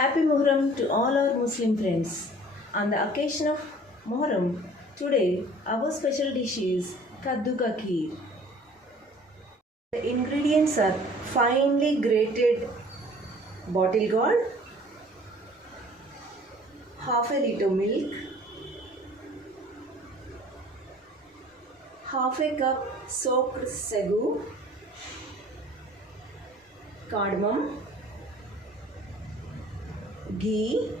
Happy Muharram to all our Muslim friends. On the occasion of Muharram, today our special dish is kaddhu ka kheer. The ingredients are finely grated bottle gourd, half a liter milk, half a cup soaked sagu, cardamom, ghee,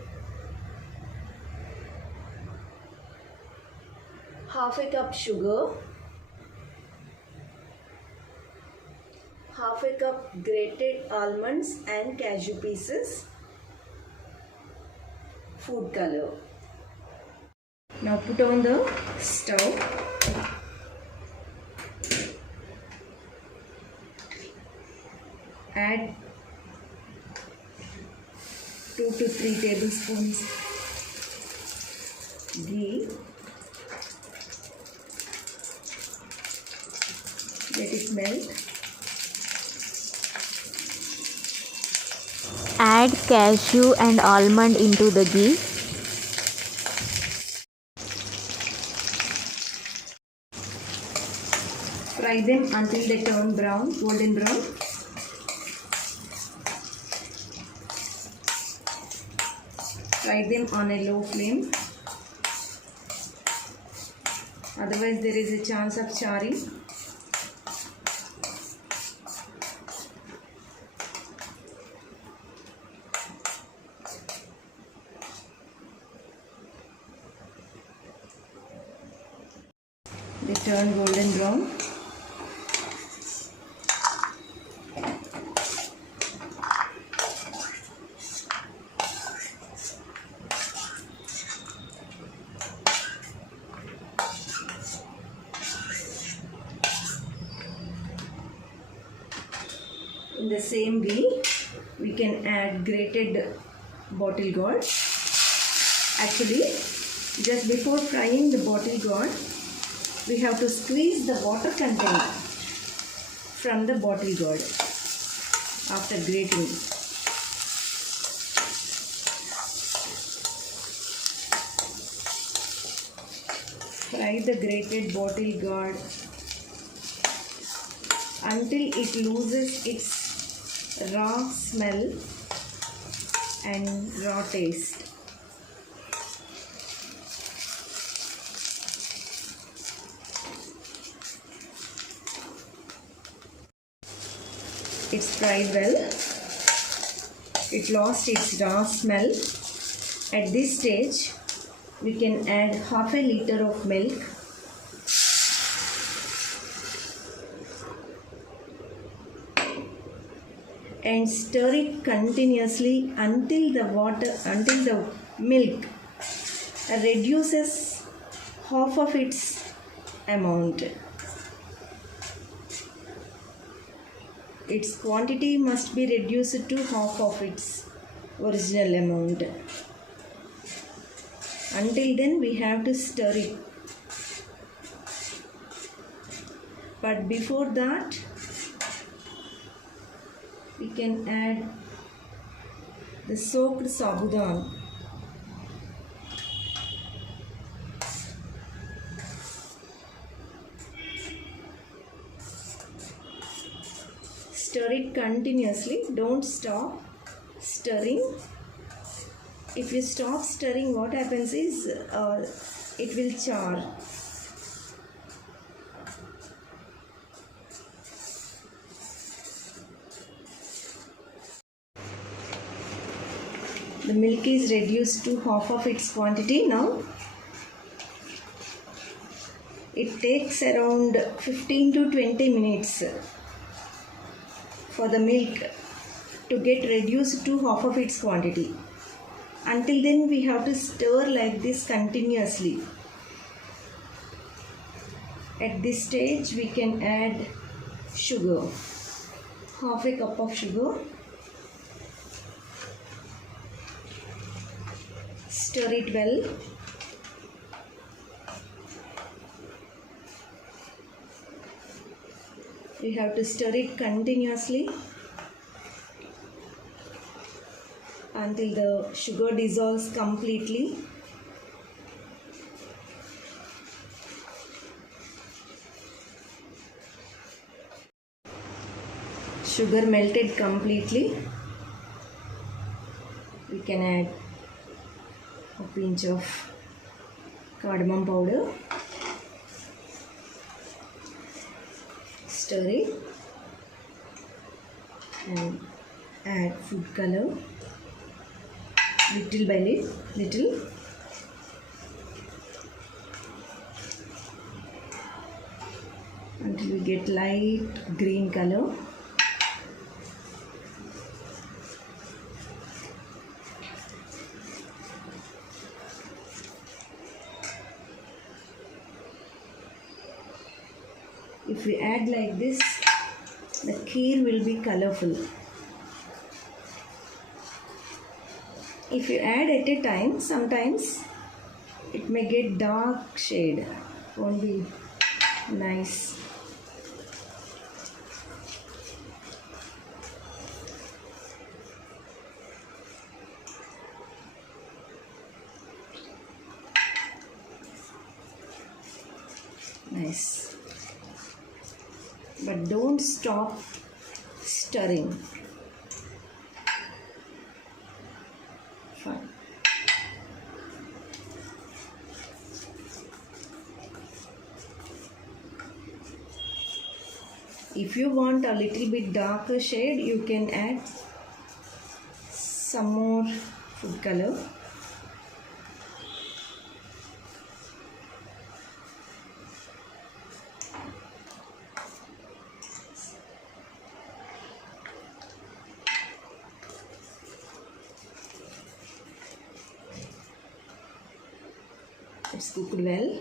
half a cup sugar, half a cup grated almonds and cashew pieces, food color. Now put on the stove. Add 2 to 3 tablespoons ghee. Let it melt. Add cashew and almond into the ghee. Fry them until they turn brown, golden brown. Fry them on a low flame. Otherwise there is a chance of charring. They turn golden brown. In the same ghee, we can add grated bottle gourd. Actually, just before frying the bottle gourd, we have to squeeze the water content from the bottle gourd after grating. Fry the grated bottle gourd until it loses its raw smell and raw taste. It's fried well. It lost its raw smell. At this stage, we can add half a liter of milk. And stir it continuously until the milk reduces half of its amount. Its quantity must be reduced to half of its original amount. Until then we have to stir it. But before that, we can add the soaked sabudan. Stir it continuously. Don't stop stirring. If you stop stirring, what happens is it will char. The milk is reduced to half of its quantity now. It takes around 15 to 20 minutes for the milk to get reduced to half of its quantity. Until then we have to stir like this continuously. At this stage we can add sugar. Half a cup of sugar. Stir it well. We have to stir it continuously. until the sugar dissolves completely. Sugar melted completely. We can add a pinch of cardamom powder. Stir it and add food color little by little. Until we get light green color. If we add like this, the kheer will be colorful. If you add at a time, sometimes it may get dark shade. Won't be nice. Nice. But don't stop stirring. Fine. If you want a little bit darker shade, you can add some more food color. It's cooked well.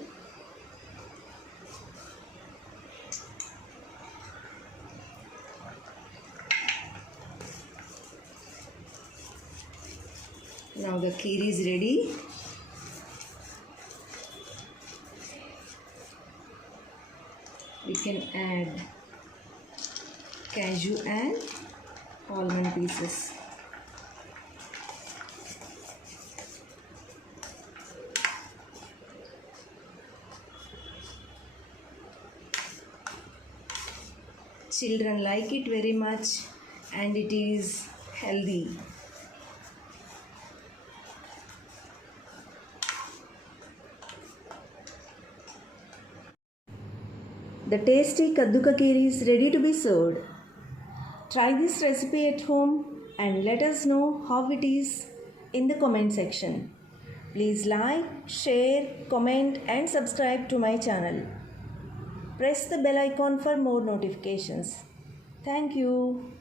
Now the kheer is ready. We can add cashew and almond pieces. Children like it very much and it is healthy. The tasty kaddhu ka kheer is ready to be served. Try this recipe at home and let us know how it is in the comment section. Please like, share, comment and subscribe to my channel. Press the bell icon for more notifications. Thank you.